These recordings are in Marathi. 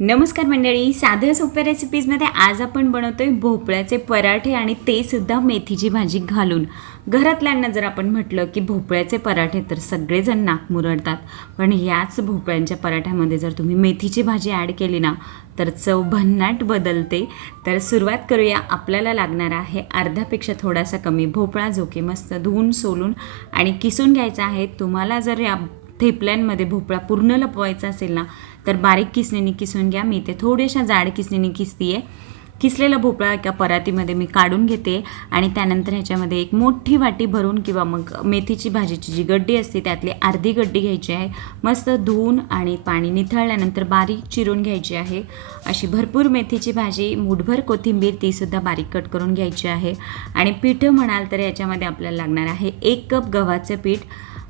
नमस्कार मंडळी साध्या सोप्या रेसिपीजमध्ये आज आपण बनवतोय भोपळ्याचे पराठे आणि ते सुद्धा मेथीची भाजी घालून. घरातल्यांना जर आपण म्हटलं की भोपळ्याचे पराठे तर सगळेजण नाक मुरडतात. पण याच भोपळ्यांच्या पराठ्यामध्ये जर तुम्ही मेथीची भाजी ॲड केली ना तर चव भन्नाट बदलते. तर सुरुवात करूया. आपल्याला लागणार आहे अर्ध्यापेक्षा थोडासा कमी भोपळा जो की मस्त धुवून सोलून आणि किसून घ्यायचा आहे. तुम्हाला जर या थेपल्यांमध्ये भोपळा पूर्ण लपवायचा असेल ना तर बारीक किसणीने किसून घ्या. मी ते थोड्याशा जाड किसणीने किसती आहे किसलेला भोपळा एका परातीमध्ये मी काढून घेते आणि त्यानंतर ह्याच्यामध्ये एक मोठी वाटी भरून किंवा मग मेथीची भाजीची जी गड्डी असते त्यातली अर्धी गड्डी घ्यायची आहे. मस्त धुवून आणि पाणी निथळल्यानंतर बारीक चिरून घ्यायची आहे. अशी भरपूर मेथीची भाजी मुठभर कोथिंबीर तीसुद्धा बारीक कट करून घ्यायची आहे. आणि पीठं म्हणाल तर याच्यामध्ये आपल्याला लागणार आहे एक कप गव्हाचं पीठ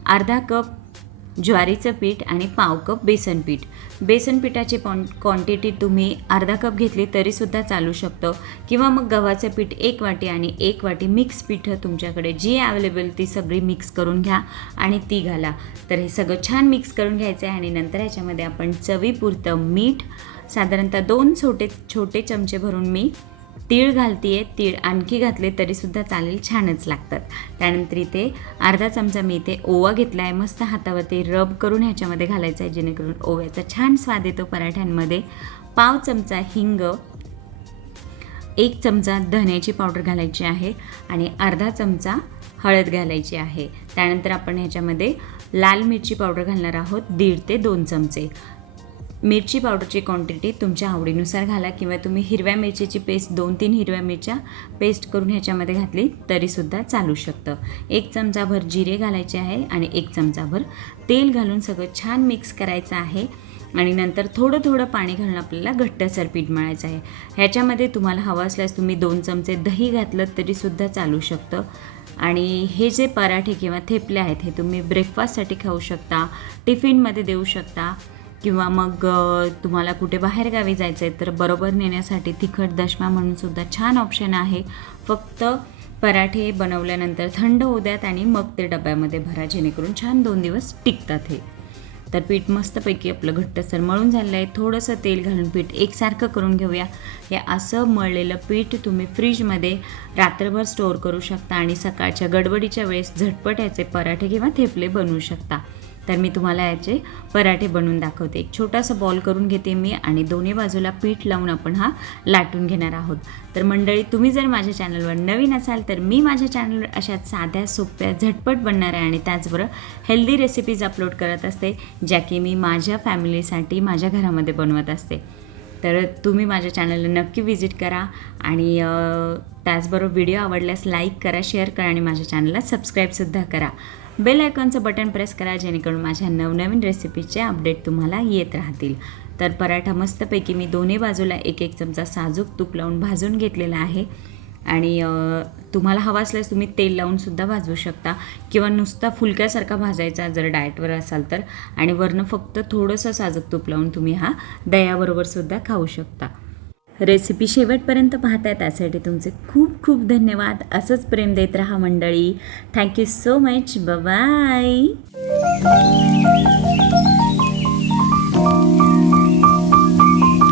अर्धा कप ज्वारीचं पीठ आणि पाव कप बेसन पीठ. बेसन पिठाची कॉन क्वांटिटी तुम्ही अर्धा कप घेतली तरीसुद्धा चालू शकतं. किंवा मग गव्हाचं पीठ एक वाटी आणि एक वाटी मिक्स पिठं तुमच्याकडे जी अवेलेबल ती सगळी मिक्स करून घ्या आणि ती घाला. तर हे सगळं छान मिक्स करून घ्यायचं आहे आणि नंतर ह्याच्यामध्ये आपण चवीपुरतं मीठ साधारणतः दोन छोटे छोटे चमचे भरून मी तीळ घालते आहे तीळ आणखी घातले तरीसुद्धा चालेल छानच लागतात. त्यानंतर इथे अर्धा चमचा मी इथे ओवा घेतला आहे मस्त हातावरती रब करून ह्याच्यामध्ये घालायचा आहे जेणेकरून ओव्याचा छान स्वाद येतो पराठ्यांमध्ये. पाव चमचा हिंग एक चमचा धण्याची पावडर घालायची आहे आणि अर्धा चमचा हळद घालायची आहे. त्यानंतर आपण ह्याच्यामध्ये लाल मिरची पावडर घालणार आहोत दीड ते दोन चमचे. मिरची पावडरची क्वांटिटी तुमच्या आवडीनुसार घाला किंवा तुम्ही हिरव्या मिरचीची पेस्ट दोन तीन हिरव्या मिरच्या पेस्ट करून ह्याच्यामध्ये घातली तरीसुद्धा चालू शकतं. एक चमचाभर जिरे घालायचे आहे आणि एक चमचाभर तेल घालून सगळं छान मिक्स करायचं आहे. आणि नंतर थोडं थोडं पाणी घालून आपल्याला घट्टसर पीठ मळायचं आहे. ह्याच्यामध्ये तुम्हाला हवं असल्यास तुम्ही दोन चमचे दही घातलं तरीसुद्धा चालू शकतं. आणि हे जे पराठे किंवा थेपले आहेत हे तुम्ही ब्रेकफास्टसाठी खाऊ शकता टिफिनमध्ये देऊ शकता. किंवा मग तुम्हाला कुठे बाहेरगावी जायचं आहे तर बरोबर नेण्यासाठी तिखट दशमा म्हणून सुद्धा छान ऑप्शन आहे. फक्त पराठे बनवल्यानंतर थंड होऊ द्यात आणि मग ते डब्यामध्ये भरा जेणेकरून छान दोन दिवस टिकतात हे. तर पीठ मस्तपैकी आपलं घट्टसर मळून झालेलं आहे. थोडंसं तेल घालून पीठ एकसारखं करून घेऊया. हे असं मळलेलं पीठ तुम्ही फ्रीजमध्ये रात्रभर स्टोअर करू शकता आणि सकाळच्या गडबडीच्या वेळेस झटपट याचे पराठे किंवा थेपले बनवू शकता. तर मी तुम्हाला याचे पराठे बनवून दाखवते. एक छोटासा बॉल करून घेते मी आणि दोन्ही बाजूला पीठ लावून आपण हा लाटून घेणार आहोत. तर मंडळी तुम्ही जर माझ्या चॅनलवर नवीन असाल तर मी माझ्या चॅनलवर अशा साध्या सोप्या झटपट बनणाऱ्या आणि त्याचबरोबर हेल्दी रेसिपीज अपलोड करत असते ज्या की मी माझ्या फॅमिलीसाठी माझ्या घरामध्ये बनवत असते. तर तुम्ही माझ्या चॅनलला नक्की व्हिजिट करा आणि त्याचबरोबर व्हिडिओ आवडल्यास लाईक करा शेअर करा आणि माझ्या चॅनलला सबस्क्राईबसुद्धा करा. बेल आयकॉनचं बटन प्रेस करा जेणेकरून माझ्या नवनवीन रेसिपीचे अपडेट तुम्हाला येत राहतील. तर पराठा मस्तपैकी मी दोन्ही बाजूला एक एक चमचा साजूक तूप लावून भाजून घेतलेला आहे. आणि तुम्हाला हवा असल्यास तुम्ही तेल लावूनसुद्धा भाजवू शकता. किंवा नुसता फुलक्यासारखा भाजायचा जर डाएटवर असाल तर. आणि वरनं फक्त थोडंसं साजूक तूप लावून तुम्ही हा दह्याबरोबरसुद्धा खाऊ शकता. रेसिपी शेवटपर्यंत पाहताय त्यासाठी तुमचे खूप खूप धन्यवाद. असंच प्रेम देत राहा मंडळी. Thank you so much bye